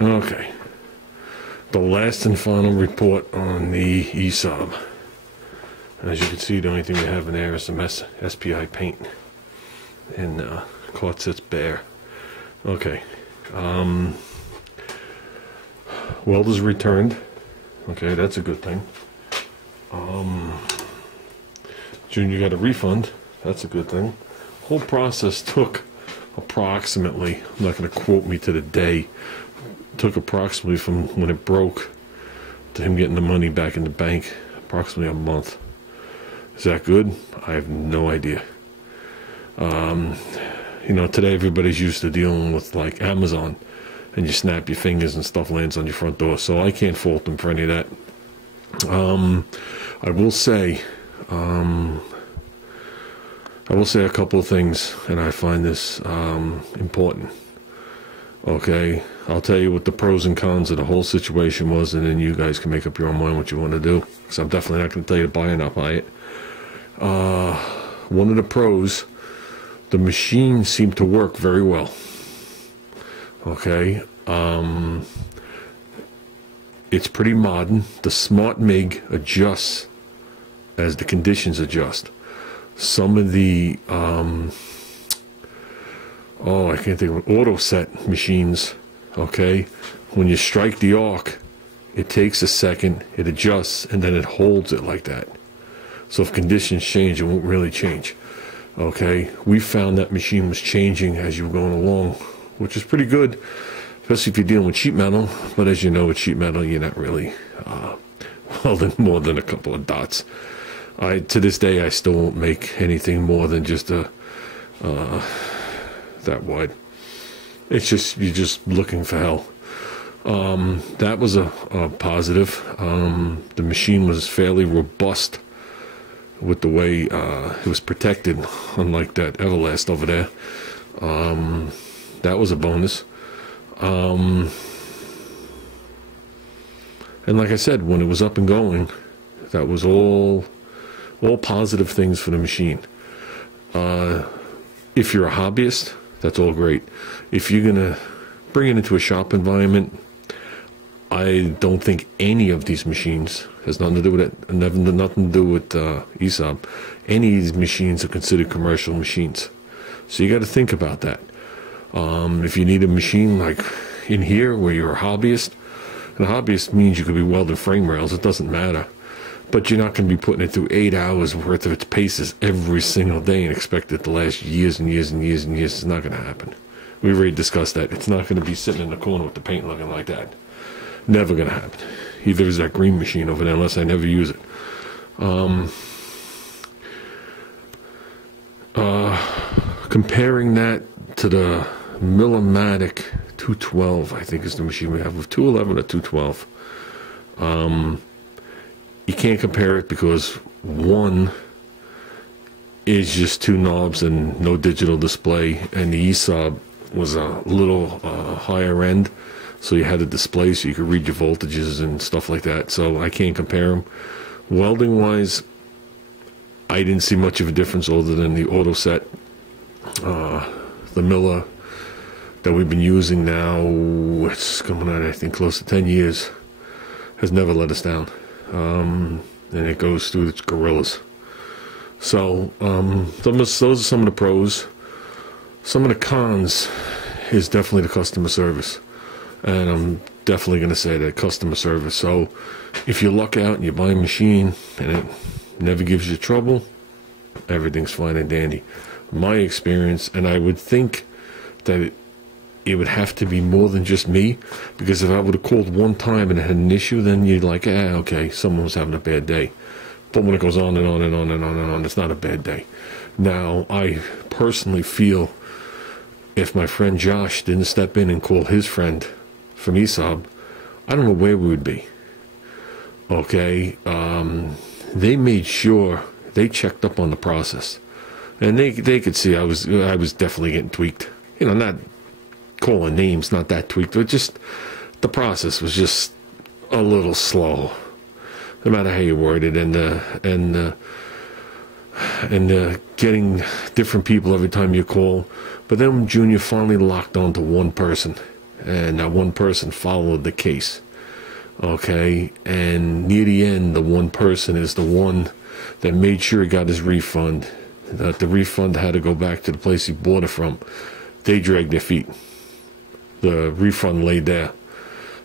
Okay. The last and final report on the ESOB. As you can see, the only thing we have in there is some SPI paint. And cart sits bare. Okay. Welder's returned. Okay, that's a good thing. Junior got a refund. That's a good thing. Whole process took approximately, I'm not going to quote me to the day, took approximately from when it broke to him getting the money back in the bank, approximately a month. Is that good? I have no idea. You know, today everybody's used to dealing with like Amazon, and you snap your fingers and stuff lands on your front door, so I can't fault them for any of that. I will say a couple of things, and I find this important. Okay, I'll tell you what the pros and cons of the whole situation was, and then you guys can make up your own mind what you want to do, because I'm definitely not going to tell you to buy it or not buy it. One of the pros, the machine seemed to work very well. Okay, it's pretty modern. The smart MIG adjusts as the conditions adjust. Some of the I can't think of auto set machines. Okay, when you strike the arc, it takes a second, it adjusts, and then it holds it like that. So if conditions change, it won't really change. Okay, we found that machine was changing as you were going along, which is pretty good, especially if you're dealing with sheet metal. But as you know, with sheet metal, you're not really welding more than a couple of dots. To this day, I still won't make anything more than just a that wide. It's just, you're just looking for hell. That was a positive. The machine was fairly robust with the way it was protected, unlike that Everlast over there. That was a bonus. And like I said, when it was up and going, that was all positive things for the machine. If you're a hobbyist, that's all great. If you're gonna bring it into a shop environment, I don't think any of these machines has nothing to do with it. Nothing to do with ESOB. Any of these machines are considered commercial machines, so you got to think about that. If you need a machine like in here where you're a hobbyist, and a hobbyist means you could be welding frame rails. It doesn't matter. But you're not going to be putting it through 8 hours worth of its paces every single day and expect it to last years and years and years and years. It's not going to happen. We've already discussed that. It's not going to be sitting in the corner with the paint looking like that. Never going to happen. Either is that green machine over there, unless I never use it. Comparing that to the Millimatic 212, I think is the machine we have, with 211 or 212. You can't compare it because one is just two knobs and no digital display, and the ESOB was a little higher end, so you had a display so you could read your voltages and stuff like that. So I can't compare them. Welding wise, I didn't see much of a difference other than the auto set. The Miller that we've been using now, it's coming on, I think, close to 10 years, has never let us down. And it goes through its gorillas. So those are some of the pros. Some of the cons is definitely the customer service, and I'm definitely going to say that customer service. So if you luck out and you buy a machine and it never gives you trouble, everything's fine and dandy. My experience, and I would think that it would have to be more than just me, because if I would have called one time and had an issue, then you'd like, okay, someone was having a bad day. But when it goes on and on and on and on and on, it's not a bad day. Now, I personally feel if my friend Josh didn't step in and call his friend from ESOB, I don't know where we would be. Okay, they made sure they checked up on the process, and they could see I was definitely getting tweaked. You know, not calling names, not that tweaked, but just the process was just a little slow, no matter how you word it, and getting different people every time you call. But then Junior finally locked on to one person, and that one person followed the case. Okay, and near the end, the one person is the one that made sure he got his refund, that the refund had to go back to the place he bought it from. They dragged their feet. The refund lay there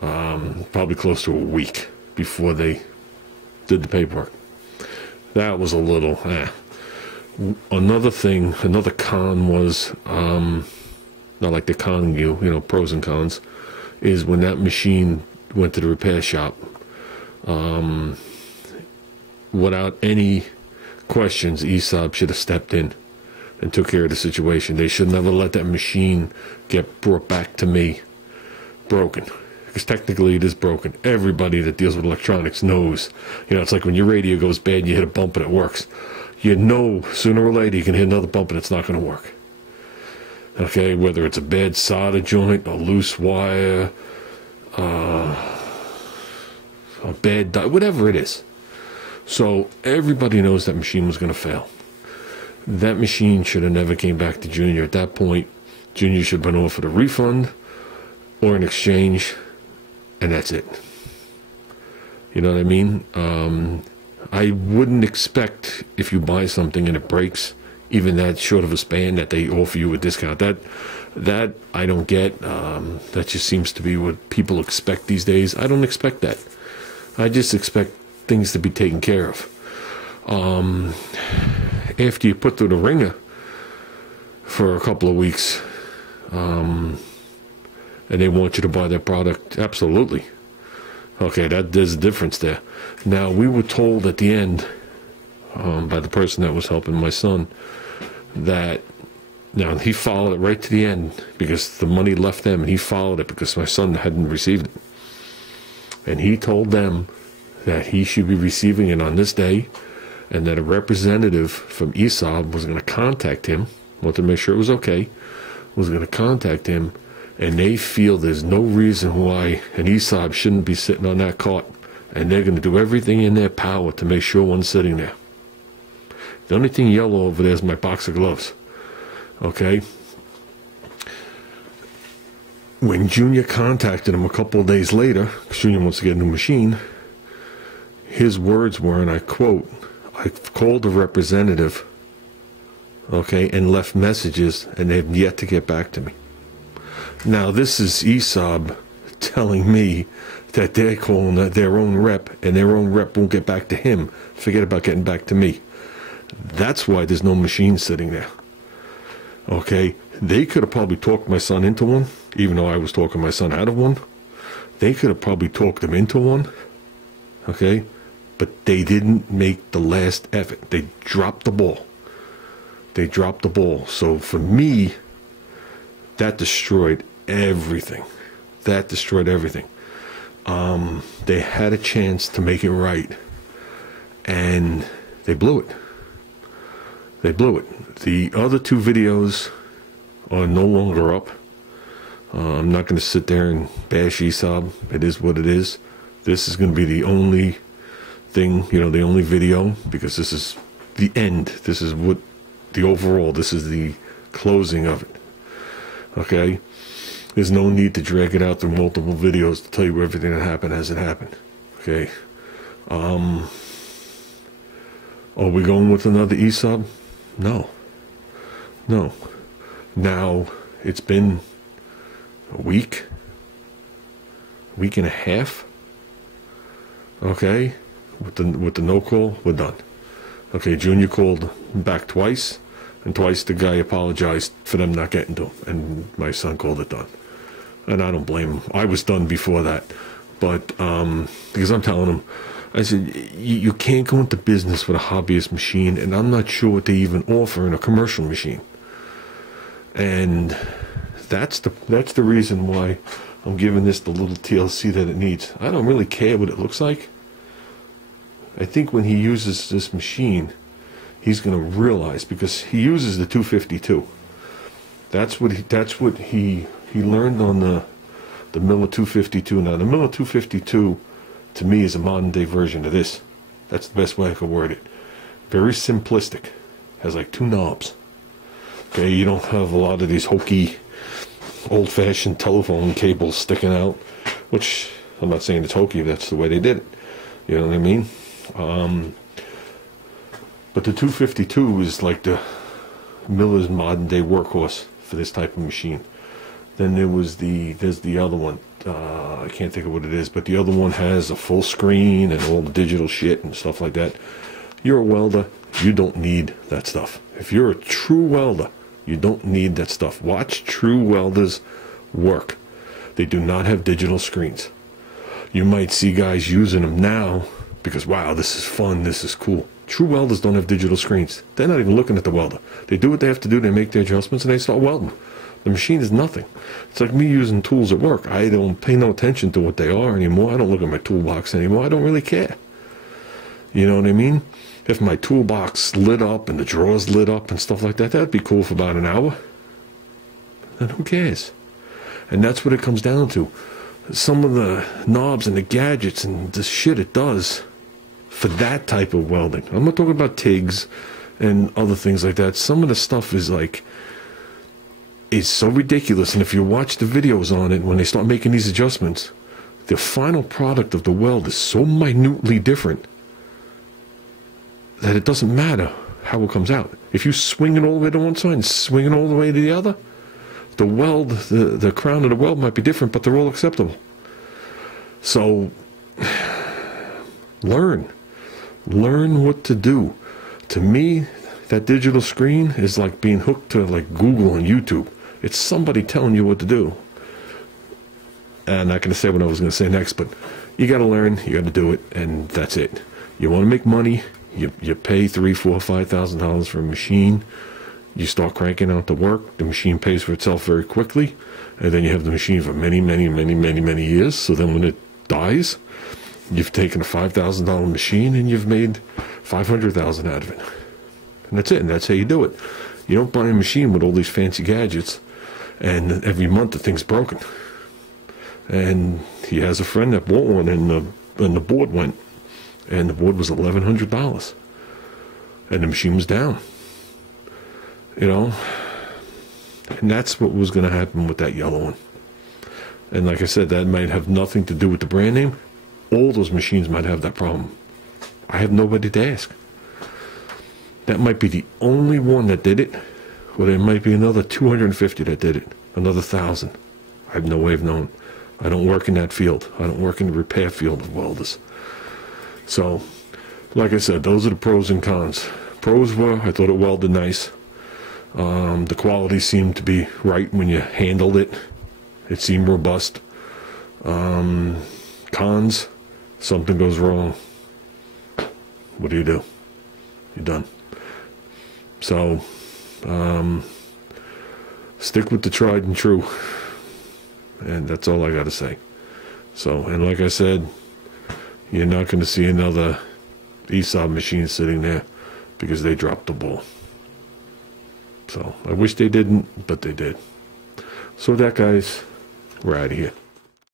probably close to a week before they did the paperwork. That was a little, Another thing, another con was, not like the con you, pros and cons, is when that machine went to the repair shop, without any questions, ESOB should have stepped in and took care of the situation. They should never let that machine get brought back to me broken, because technically it is broken. Everybody that deals with electronics knows. It's like when your radio goes bad and you hit a bump and it works. Sooner or later you can hit another bump and it's not going to work. Okay, whether it's a bad solder joint, a loose wire, a bad die, whatever it is. So everybody knows that machine was going to fail. That machine should have never came back to Junior. At that point, Junior should have been offered a refund or an exchange, and that's it. You know what I mean? I wouldn't expect, if you buy something and it breaks, even that short of a span, that they offer you a discount. That I don't get. That just seems to be what people expect these days. I don't expect that. I just expect things to be taken care of. After you put through the ringer for a couple of weeks, and they want you to buy their product, absolutely. Okay, there's a difference there. Now, we were told at the end, by the person that was helping my son, that now he followed it right to the end because the money left them, and he followed it because my son hadn't received it. And he told them that he should be receiving it on this day, and that a representative from ESOB was going to contact him, wanted to make sure it was okay, was going to contact him, and they feel there's no reason why an ESOB shouldn't be sitting on that cart, and they're going to do everything in their power to make sure one's sitting there. The only thing yellow over there is my box of gloves. Okay? When Junior contacted him a couple of days later, because Junior wants to get a new machine, his words were, and I quote, "I called a representative, okay, and left messages, and they've yet to get back to me." Now, this is ESOB telling me that they're calling their own rep, and their own rep won't get back to him. Forget about getting back to me. That's why there's no machine sitting there. Okay? They could have probably talked my son into one, even though I was talking my son out of one. They could have probably talked him into one. Okay? But they didn't make the last effort. They dropped the ball. They dropped the ball. So for me, that destroyed everything. That destroyed everything. They had a chance to make it right, and they blew it. They blew it. The other two videos are no longer up. I'm not going to sit there and bash ESOB. It is what it is. This is going to be the only thing, the only video, because this is the end. This is what the overall, this is the closing of it. Okay? There's no need to drag it out through multiple videos to tell you everything that happened as it happened. Okay? Are we going with another ESOB? No. No. Now, it's been a week and a half. Okay? With the no call, we're done. Okay, Junior called back twice, and twice the guy apologized for them not getting to him, and my son called it done. And I don't blame him. I was done before that. But, because I'm telling him, I said, you can't go into business with a hobbyist machine, and I'm not sure what they even offer in a commercial machine. And that's the reason why I'm giving this the little TLC that it needs. I don't really care what it looks like. I think when he uses this machine, he's going to realize, because he uses the 252. That's what he learned on the Miller 252. Now, the Miller 252, to me, is a modern-day version of this. That's the best way I could word it. Very simplistic. Has like two knobs. Okay, you don't have a lot of these hokey old-fashioned telephone cables sticking out, which I'm not saying it's hokey, that's the way they did it. You know what I mean? But the 252 is like the Miller's modern-day workhorse for this type of machine. Then there's the other one. I can't think of what it is, but the other one has a full screen and all the digital shit and stuff like that. You're a welder, you don't need that stuff. If you're a true welder, you don't need that stuff. Watch true welders work. They do not have digital screens. You might see guys using them now because, wow, this is fun, this is cool. True welders don't have digital screens. They're not even looking at the welder. They do what they have to do, they make their adjustments, and they start welding. The machine is nothing. It's like me using tools at work. I don't pay no attention to what they are anymore. I don't look at my toolbox anymore. I don't really care. You know what I mean? If my toolbox lit up and the drawers lit up and stuff like that, that'd be cool for about an hour. And who cares? And that's what it comes down to. Some of the knobs and the gadgets and the shit it does for that type of welding. I'm not talking about TIGs and other things like that. Some of the stuff is like, it's so ridiculous. And if you watch the videos on it, when they start making these adjustments, the final product of the weld is so minutely different that it doesn't matter how it comes out. If you swing it all the way to one side and swing it all the way to the other, the weld, the crown of the weld might be different, but they're all acceptable. So, learn what to do. To me, that digital screen is like being hooked to like Google and YouTube. It's somebody telling you what to do. And I'm not going to say what I was going to say next, but you got to learn, you got to do it, and that's it. You want to make money, you pay $3,000, $4,000, $5,000 for a machine. You start cranking out the work. The machine pays for itself very quickly, and then you have the machine for many, many, many, many, many years. So then when it dies, you've taken a $5,000 machine and you've made $500,000 out of it. And that's it, and that's how you do it. You don't buy a machine with all these fancy gadgets, and every month the thing's broken. And he has a friend that bought one, and the board went, and the board was $1,100, and the machine was down. You know, and that's what was going to happen with that yellow one. And like I said, that might have nothing to do with the brand name. All those machines might have that problem. I have nobody to ask. That might be the only one that did it, or there might be another 250 that did it, another 1,000. I have no way of knowing. I don't work in that field. I don't work in the repair field of welders. So, like I said, those are the pros and cons. Pros were, I thought it welded nice. The quality seemed to be right when you handled it. It seemed robust. Cons, something goes wrong. What do? You're done. So, stick with the tried and true. And that's all I got to say. So, and like I said, you're not going to see another ESOB machine sitting there because they dropped the ball. So, I wish they didn't, but they did. So with that, guys, we're out of here.